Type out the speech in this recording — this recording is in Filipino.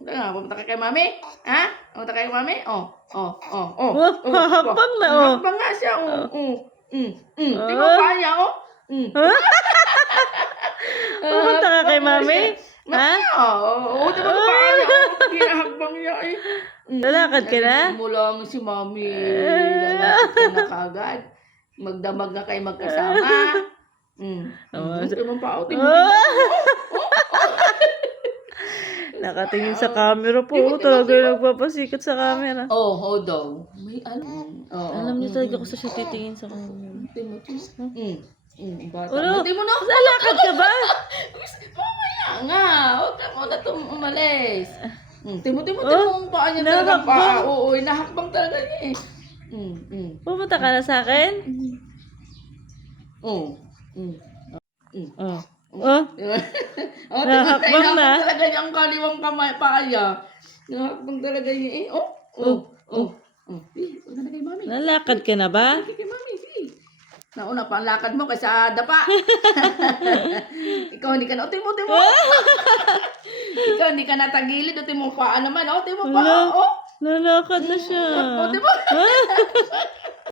Pumunta ka kay mami? Ha? Pumunta ka kay mami? Oh. Hakbang na, oh. Hakbang nga siya, Tingnan pa niya, oh. Pumunta ka kay mami? Ha? Tingnan pa niya, Ginahakbang niya, eh. Lalakad ka na? Mo lang si mami. Lalakad ka na kagad. Magdamag na kayo magkasama. Tingnan pa, Nakatingin sa camera po. Talaga nagpapasikat sa camera. Oo daw. May Alam niyo talaga kung saan siya titingin sa camera. Bata. Ulo, Hindi mo na. lalakad ka ba? Mamaya nga. Huwag ka muna umalis. Timo ang paa niya talaga pa. Oo, inahakbang talaga niya eh. Pupunta ka na sa akin? Nahakbang na. Talaga niya ang kaliwang kamay paaya. Nahakbang talaga niya eh. Huwag na kay mami. Lalakad ka na ba? Kay mami, sige. Nauna pa ang lakad mo kaysa dapa. Ikaw hindi ka na. Timo. Ikaw hindi ka natagilid. Timo paa naman. Timo paa. Lalakad na siya. Timo.